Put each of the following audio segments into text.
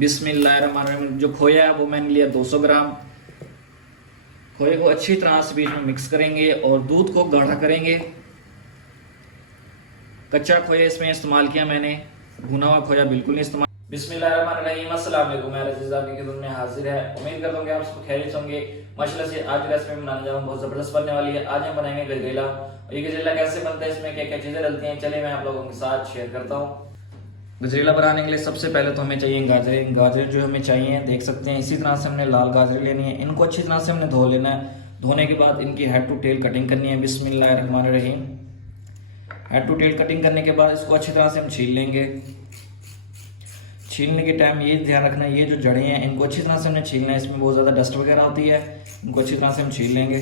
बिस्मिल्लाहिर्रहमानिर्रहीम। जो खोया है वो मैंने लिया 200 ग्राम। खोए को अच्छी तरह से बीच में मिक्स करेंगे और दूध को गाढ़ा करेंगे। कच्चा खोया इसमें इस्तेमाल किया मैंने, भुना हुआ खोया बिल्कुल नहीं इस्तेमाल। बिस्मिल्लाहिर्रहमानिर्रहीम। अस्सलाम वालेकुम। मैं रजीज़ आपकी खिदमत में हाजिर है। उम्मीद करता हूँ कि आप सब खैरियत होंगे। माशाल्लाह से आज की रेसिपी बनाने जा रहा हूँ, बहुत जबरदस्त बनने वाली है। आज हम बनाएंगे गजरेला। ये गजरेला कैसे बनता है, इसमें क्या क्या चीजें डलती हैं, चलिए मैं आप लोगों के साथ शेयर करता हूँ। गजरेला बनाने के लिए सबसे पहले तो हमें चाहिए गाजरें। गाजरें जो हमें चाहिए देख सकते हैं, इसी तरह से हमने लाल गाजरें लेनी है। इनको अच्छी तरह से हमने धो लेना है। धोने के बाद इनकी हेड टू टेल कटिंग करनी है। बिस्मिल्लाहिर्रहमानिर्रहीम। हेड टू टेल कटिंग करने के बाद इसको अच्छी तरह से हम छील लेंगे। छीलने के टाइम ये ध्यान रखना है, ये जो जड़ें हैं इनको अच्छी तरह से हमने छीलना है। इसमें बहुत ज़्यादा डस्ट वगैरह होती है, इनको अच्छी तरह से हम छील लेंगे।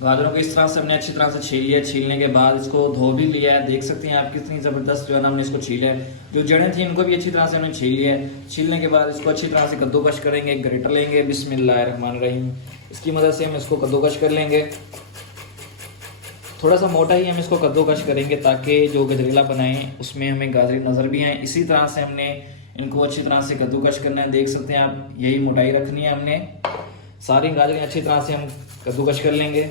गाजरों को इस तरह से हमने अच्छी तरह से छील लिया। छीलने के बाद इसको धो भी लिया है, देख सकते हैं आप कितनी ज़बरदस्त जो है ना हमने इसको छीला है। जो जड़ें थी इनको भी अच्छी तरह से हमने छील लिया है। छीलने के बाद इसको अच्छी तरह से कद्दूकश करेंगे। एक ग्रेटर लेंगे, बिस्मिल्लाहिर्रहमानिर्रहीम, इसकी मदद से हम इसको कद्दूकश कर लेंगे। थोड़ा सा मोटा ही हम इसको कद्दूकश करेंगे ताकि जो गजरेला बनाएं उसमें हमें गाजरें नज़र भी आएँ। इसी तरह से हमने इनको अच्छी तरह से कद्दूकश करना है। देख सकते हैं आप, यही मोटाई रखनी है हमने। सारी गाजरें अच्छी तरह से हम कद्दूकश कर लेंगे।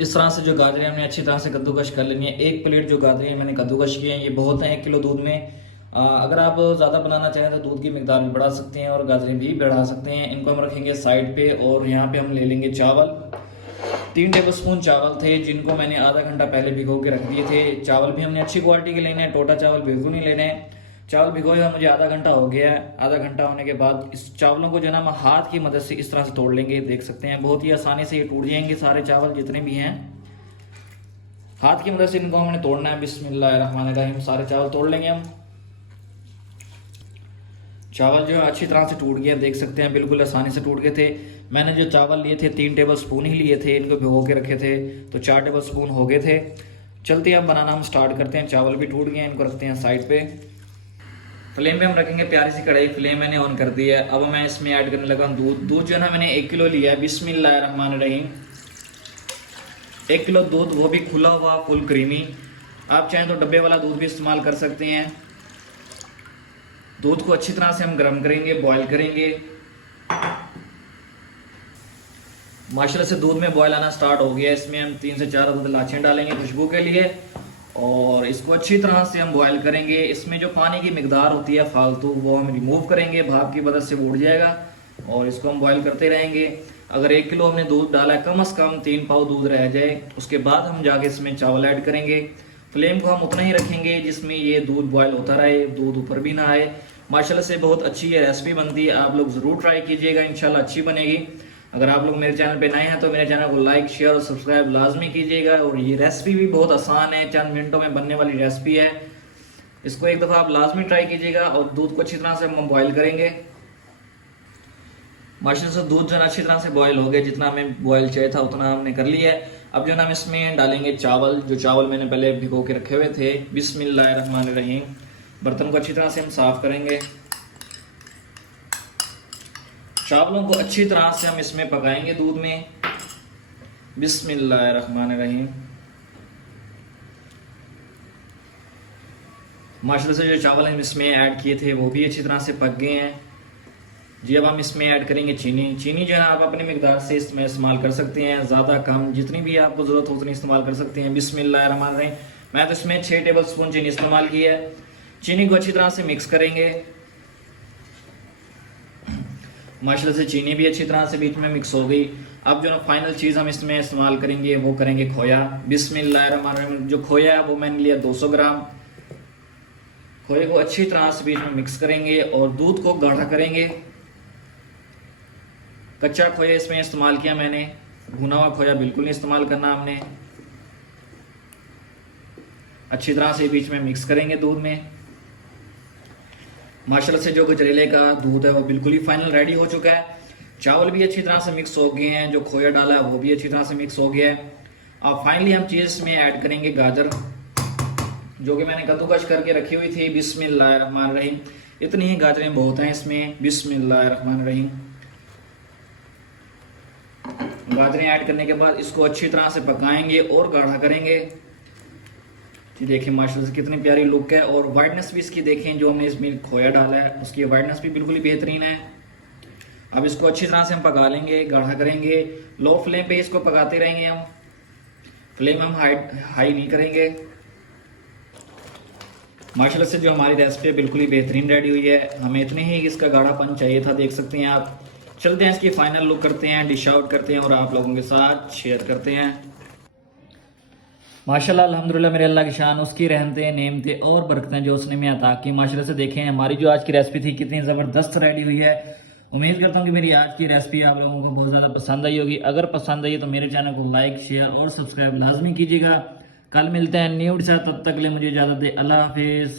इस तरह से जो गाजरें हमने अच्छी तरह से कद्दूकश कर लेनी है। एक प्लेट जो गाजरें मैंने कद्दूकश की हैं, ये बहुत है 1 किलो दूध में। अगर आप ज़्यादा बनाना चाहें तो दूध की मिकदार भी बढ़ा सकते हैं और गाजरें भी बढ़ा सकते हैं। इनको हम रखेंगे साइड पे और यहाँ पे हम ले लेंगे चावल। 3 टेबलस्पून चावल थे जिनको मैंने आधा घंटा पहले भिगो के रख दिए थे। चावल भी हमने अच्छी क्वालिटी के लेने हैं, टोटा चावल बिल्कुल नहीं लेने हैं। चावल भिगोए हुआ मुझे आधा घंटा हो गया है। आधा घंटा होने के बाद इस चावलों को जो है ना हम हाथ की मदद से इस तरह से तोड़ लेंगे। देख सकते हैं बहुत ही आसानी से ये टूट जाएंगे सारे चावल जितने भी हैं। हाथ की मदद से इनको हमने तोड़ना है। बिस्मिल्लाहिर्रहमानिर्रहीम। सारे चावल तोड़ लेंगे हम। चावल जो है अच्छी तरह से टूट गया, देख सकते हैं बिल्कुल आसानी से टूट गए थे। मैंने जो चावल लिए थे 3 टेबलस्पून ही लिए थे, इनको भिगो के रखे थे तो 4 टेबलस्पून हो गए थे। चलते अब बनाना हम स्टार्ट करते हैं। चावल भी टूट गए, इनको रखते हैं साइड पे। फ्लेम पे हम रखेंगे प्यारी सी कढ़ाई। फ्लेम मैंने ऑन कर दी है। अब मैं इसमें ऐड करने लगा दूध। दूध जो है ना मैंने 1 किलो लिया है। बिस्मिल्लाहिर्रहमानिर्रहीम। 1 किलो दूध, वो भी खुला हुआ फुल क्रीमी। आप चाहें तो डब्बे वाला दूध भी इस्तेमाल कर सकते हैं। दूध को अच्छी तरह से हम गर्म करेंगे, बॉईल करेंगे। माशाल्लाह से दूध में बॉईल आना स्टार्ट हो गया। इसमें हम 3 से 4 अदद इलायचियाँ डालेंगे खुशबू के लिए और इसको अच्छी तरह से हम बॉईल करेंगे। इसमें जो पानी की मिकदार होती है फालतू, वो हम रिमूव करेंगे। भाप की मदद से वो उड़ जाएगा और इसको हम बॉईल करते रहेंगे। अगर 1 किलो हमने दूध डाला है, कम से कम 3 पाव दूध रह जाए, उसके बाद हम जाके इसमें चावल ऐड करेंगे। फ्लेम को हम उतना ही रखेंगे जिसमें ये दूध बॉयल होता रहे, दूध ऊपर भी ना आए। माशाल्लाह से बहुत अच्छी ये रेसिपी बनती है। आप लोग ज़रूर ट्राई कीजिएगा, इंशाल्लाह अच्छी बनेगी। अगर आप लोग मेरे चैनल पे नए हैं तो मेरे चैनल को लाइक, शेयर और सब्सक्राइब लाजमी कीजिएगा। और ये रेसिपी भी बहुत आसान है, चंद मिनटों में बनने वाली रेसिपी है। इसको एक दफ़ा आप लाजमी ट्राई कीजिएगा। और दूध को अच्छी तरह से हम बॉयल करेंगे। माशाल्लाह से दूध जो है अच्छी तरह से बॉयल हो गया। जितना हमें बॉयल चाहिए था उतना हमने कर लिया है। अब जो है ना हम इसमें डालेंगे चावल। जो चावल मैंने पहले भिगो के रखे हुए थे। बिस्मिल्लाहिर्रहमानिर्रहीम। बर्तन को अच्छी तरह से हम साफ करेंगे। चावलों को अच्छी तरह से हम इसमें पकाएंगे दूध में। बिस्मिल्लाहिर्रहमानिर्रहीम। माशाल्लाह से जो चावल हम इसमें ऐड किए थे वो भी अच्छी तरह से पक गए हैं जी। अब हम इसमें ऐड करेंगे चीनी। चीनी जो है आप अपनी मिकदार से इसमें इस्तेमाल कर सकते हैं, ज़्यादा कम, जितनी भी आपको ज़रूरत हो उतनी इस्तेमाल कर सकते हैं। बिस्मिल्लाहिर्रहमानिर्रहीम। मैं तो इसमें 6 टेबलस्पून चीनी इस्तेमाल की है। चीनी को अच्छी तरह से मिक्स करेंगे। माशाल्लाह से चीनी भी अच्छी तरह से बीच में मिक्स हो गई। अब जो ना फाइनल चीज़ हम इसमें इस्तेमाल करेंगे वो करेंगे खोया। बिस्मिल्लाहिर्रहमानिर्रहीम। जो खोया है वो मैंने लिया 200 ग्राम। खोए को अच्छी तरह से बीच में मिक्स करेंगे और दूध को गाढ़ा करेंगे। कच्चा खोया इसमें इस्तेमाल किया मैंने, भुना हुआ खोया बिल्कुल नहीं इस्तेमाल करना हमने। अच्छी तरह से बीच में मिक्स करेंगे दूध में। माशाल्लाह से जो गजरेले का दूध है वो बिल्कुल ही फाइनल रेडी हो चुका है। चावल भी अच्छी तरह से मिक्स हो गए हैं। जो खोया डाला है वो भी अच्छी तरह से मिक्स हो गया है। अब फाइनली हम चीज़ में ऐड करेंगे गाजर, जो कि मैंने कद्दूकश करके रखी हुई थी। बिस्मिल्लाहिर्रहमानिर्रहीम। इतनी ही गाजरें बहुत हैं इसमें। बिस्मिल्लाहिर्रहमानिर्रहीम। गाजरें ऐड करने के बाद इसको अच्छी तरह से पकाएंगे और गाढ़ा करेंगे। ये देखें माशाल्लाह से कितनी प्यारी लुक है, और वाइटनेस भी इसकी देखें, जो हमने इसमें खोया डाला है उसकी वाइटनेस भी बिल्कुल ही बेहतरीन है। अब इसको अच्छी तरह से हम पका लेंगे, गाढ़ा करेंगे, लो फ्लेम पे इसको पकाते रहेंगे हम, फ्लेम हम हाई नहीं करेंगे। माशाल्लाह से जो हमारी रेसिपी बिल्कुल ही बेहतरीन रेडी हुई है, हमें इतने ही इसका गाढ़ापन चाहिए था, देख सकते हैं आप। चलते हैं इसकी फाइनल लुक करते हैं, डिश आउट करते हैं और आप लोगों के साथ शेयर करते हैं। माशाल्लाह अल्हम्दुलिल्लाह, मेरे अल्लाह की शान, उसकी रहमतें नेमतें और बरकतें जो उसने में अता की। माशाल्लाह से देखें हमारी जो आज की रेसिपी थी कितनी ज़बरदस्त रेडी हुई है। उम्मीद करता हूँ कि मेरी आज की रेसिपी आप लोगों को बहुत ज़्यादा पसंद आई होगी। अगर पसंद आई तो मेरे चैनल को लाइक शेयर और सब्सक्राइब लाजमी कीजिएगा। कल मिलते हैं न्यू के साथ, तब तक के लिए मुझे इजाज़त दे, अल्लाह हाफिज़।